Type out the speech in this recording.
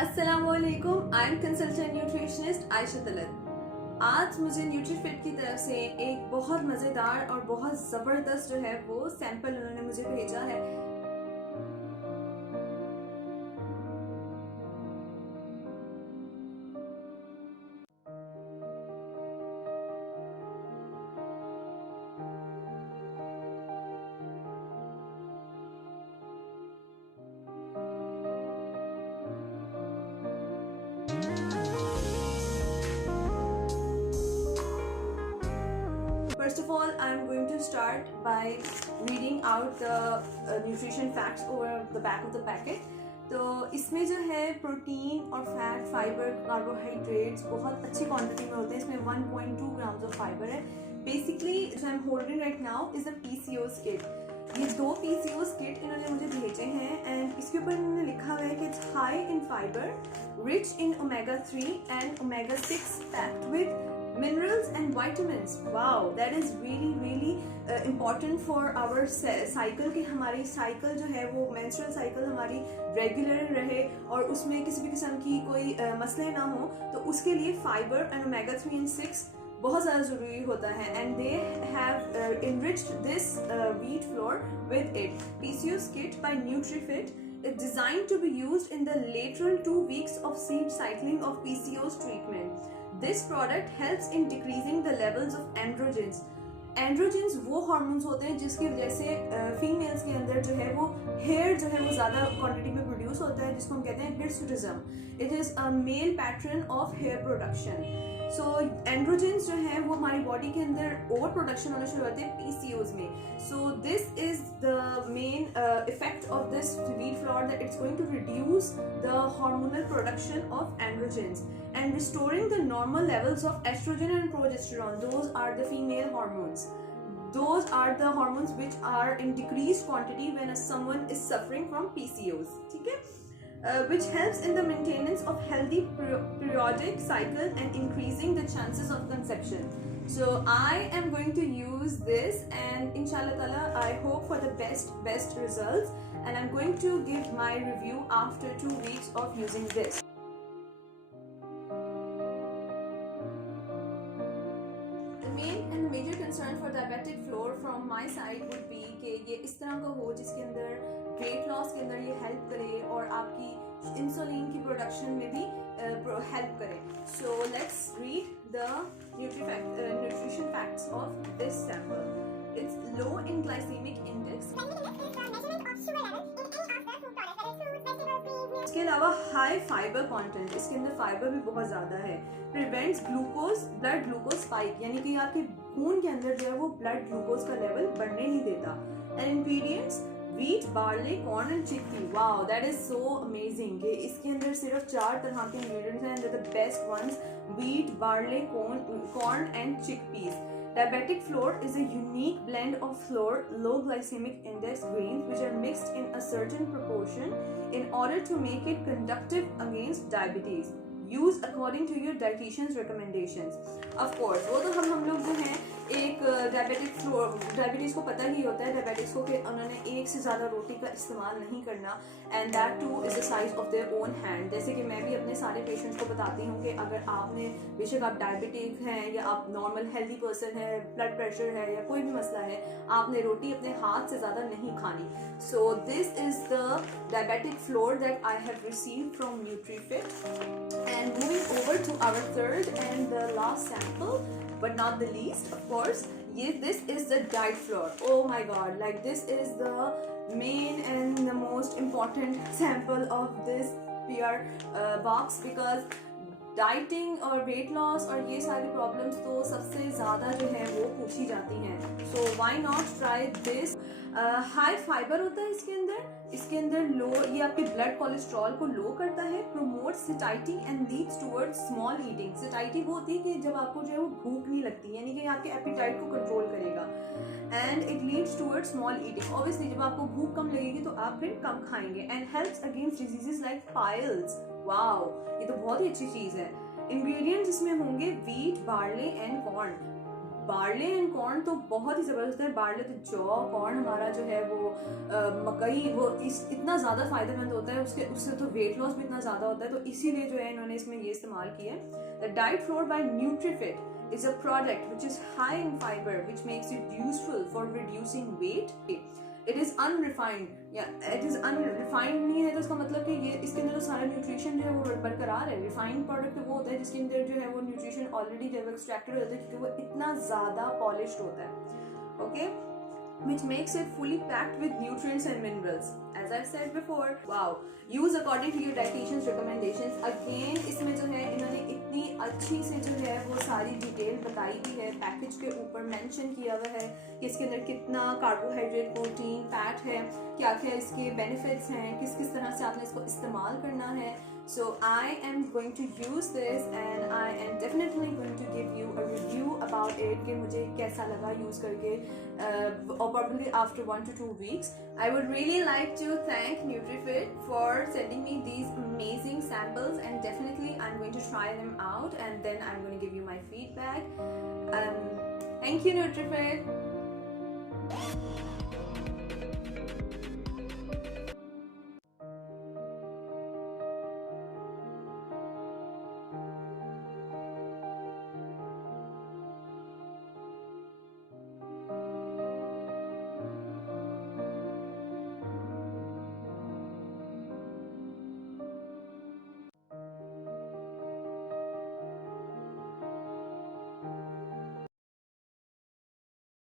अस्सलामुअलैकुम, I am consultant nutritionist Ayesha Talat. आज मुझे न्यूट्रीफिट की तरफ से एक बहुत मज़ेदार और बहुत ज़बरदस्त जो है वो सैंपल उन्होंने मुझे भेजा है। First of all, I'm going to start by reading out the nutrition facts over the back of the packet. तो इसमें जो है प्रोटीन और फैट, फाइबर, कार्बोहाइड्रेट्स बहुत अच्छी क्वांटिटी में होते हैं। इसमें 1.2 ग्राम्स ऑफ फाइबर है। बेसिकली जो I am holding right now is a PCOS kit. ये 2 पीसीओएस किट इन्होंने मुझे भेजे हैं एंड इसके ऊपर इन्होंने लिखा हुआ है कि it's high in fibre, rich in omega 3 and omega 6, packed with minerals and vitamins. Wow, that is really important for our cycle कि हमारी साइकिल जो है वो menstrual cycle हमारी रेगुलर रहे और उसमें किसी भी किस्म की कोई मसले ना हो। तो उसके लिए फाइबर एंड ओमेगा 3 एंड 6 बहुत ज़्यादा ज़रूरी होता है and they have enriched this wheat flour with it. PCOS kit by NutriFit is designed to be used in the lateral 2 weeks of seed cycling of PCOS treatment. This product helps in decreasing the levels of androgens. Androgens वो hormones होते हैं जिसकी वजह से females के अंदर जो है वो हेयर जो है वो ज़्यादा क्वांटिटी में प्रोड्यूस होता है, जिसको हम कहते हैं hirsutism. It is a male pattern of hair production. So androgens जो है वो हमारी बॉडी के अंदर ओवर प्रोडक्शन होना शुरू होते हैं पीसीओज में। So this is the main effect of this wheat flour, that it's going to reduce the hormonal production of androgens and restoring the normal levels of estrogen and progesterone. Those are the female hormones. Those are the hormones which are in decreased quantity when someone is suffering from PCOS. ठीक है? Which helps in the maintenance of healthy periodic cycle and increasing the chances of conception. So I am going to use this and inshallah ta'ala I hope for the best results, and I'm going to give my review after 2 weeks of using this. Major concern for diabetic flour from my side would be कि ये इस तरह का हो जिसके अंदर weight loss के अंदर ये हेल्प करे और आपकी इंसुलिन की प्रोडक्शन में भी हेल्प करे। So let's read the nutrition facts of this sample. It's low in glycemic index, इसके अलावा हाई फाइबर कंटेंट, इसके अंदर फाइबर भी बहुत ज़्यादा है। प्रिवेंट्स ब्लड ग्लूकोज स्पाइक, यानी कि आपके खून के अंदर जो है वो ब्लड ग्लूकोज का लेवल बढ़ने नहीं देता। And ingredients wheat, barley, corn and chickpea. Wow, that is so amazing कि इसके अंदर सिर्फ 4 तरह के इंग्रेडिएंट्स हैं and the best ones wheat, barley, corn and chickpeas. Diabetic flour is a unique blend of flour, low glycemic index grains which are mixed in a certain proportion in order to make it conductive against diabetes. Use according to your dietitian's recommendations. Of course, वो तो हम लोग जो हैं एक diabetes को पता ही होता है डायबिटिक्स को कि उन्होंने एक से ज़्यादा रोटी का इस्तेमाल नहीं करना, and that two is the size of their own hand. जैसे कि मैं भी अपने सारे पेशेंट्स को बताती हूँ कि अगर आपने बेशक आप डायबिटिक हैं या आप नॉर्मल हेल्दी पर्सन है, ब्लड प्रेशर है या कोई भी मसला है, आपने रोटी अपने हाथ से ज़्यादा नहीं खानी। So this is the diabetic flour that I have received from Nutrifit. And moving over to our third and the last sample, but not the least, of course, this is the diet flour. Oh my God, like this is the main and the most important sample of this PR box, because dieting और weight loss और ये सारी problems तो सबसे ज़्यादा जो है वो पूछी जाती हैं। So why not try this. High fibre होता है इसके अंदर लो, ये आपके ब्लड कोलेस्ट्रॉल को लो करता है, promote satiety and leads towards small eating. Satiety वो होती है कि जब आपको जो है वो भूख नहीं लगती, यानी कि आपके एपिटाइट को कंट्रोल करेगा। And it leads towards small eating. Obviously जब आपको भूख कम लगेगी तो आप फिर कम खाएंगे। And helps against diseases like piles. Wow, ये तो बहुत ही अच्छी चीज़ है। इंग्रेडिएंट्स इसमें होंगे wheat, barley and corn. Barley and corn तो बहुत ही ज़बरदस्त है। बार्ले तो जौ, कॉर्न हमारा जो है वो मकई, वो इतना ज़्यादा फ़ायदेमंद होता है, उससे तो वेट लॉस भी इतना ज़्यादा होता है, तो इसीलिए जो है इन्होंने इसमें ये इस्तेमाल किया है। The diet flour by Nutrifit is a product which is high in fiber, which makes it useful for reducing weight. It is unrefined, या it is unrefined नहीं है तो इसका मतलब कि ये इसके अंदर जो सारा न्यूट्रिशन जो है वो बरकरार है। रिफाइंड प्रोडक्ट वो होता है जिसके अंदर जो है वो न्यूट्रिशन ऑलरेडी जो है एक्सट्रैक्टेड होता है, क्योंकि वो इतना ज़्यादा पॉलिश्ड होता है। Okay, which makes it fully packed with nutrients and minerals. As I've said before, wow, use according to your dietitian's recommendations. Again, इसमें जो है इन्होंने इतनी अच्छी से जो है वो सारी डिटेल बताई हुई है, पैकेज के ऊपर मेंशन किया हुआ है कि इसके अंदर कितना कार्बोहाइड्रेट, प्रोटीन, फैट है, क्या क्या इसके बेनिफिट्स हैं, किस किस तरह से आपने इसको इस्तेमाल करना है। So I am going to use this and I am definitely going to give you a review about it कि मुझे कैसा लगा यूज़ करके, or probably after 1 to 2 weeks. I would really like to thank NutriFit for sending me these amazing samples, and definitely I'm going to try them out and then I'm going to give you my feedback. Thank you, NutriFit.